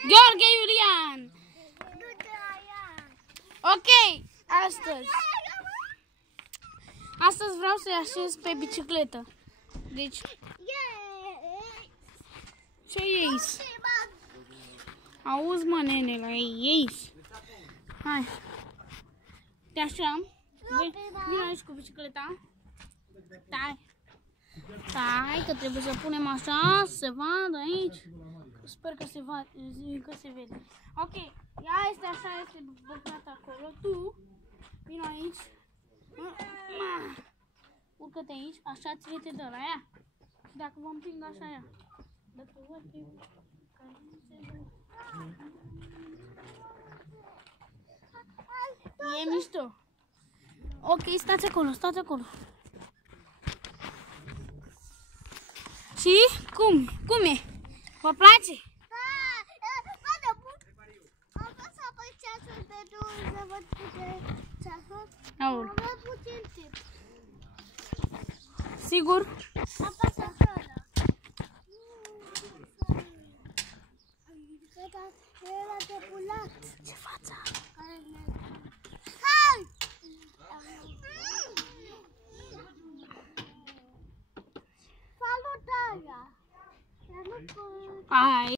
Gheorghe Iulian. Ok, astăzi vreau să-i așez pe bicicletă. Deci, ce iei? Auzi, mă, nene, la ei. Hai. Te așam? Vino aici cu bicicleta. Stai, că trebuie să punem așa, să se vadă aici. Sper că se vede. Ok, ea este așa, este bărcată acolo. Tu, vino aici. Urcă-te aici, așa, ține-te de la ea. Și dacă vă împing așa ea. Dacă vă împing, că nu se vede. E mișto. Ok, stați acolo, stați acolo. Și cum e? Vă place? Da, am vrut să apăs ceasul pentru să văd câte ceasul. Am văd puțin timp. Sigur? Apasă acolo. Era de pulat. Ce față? Hai! Salutarea! Hai!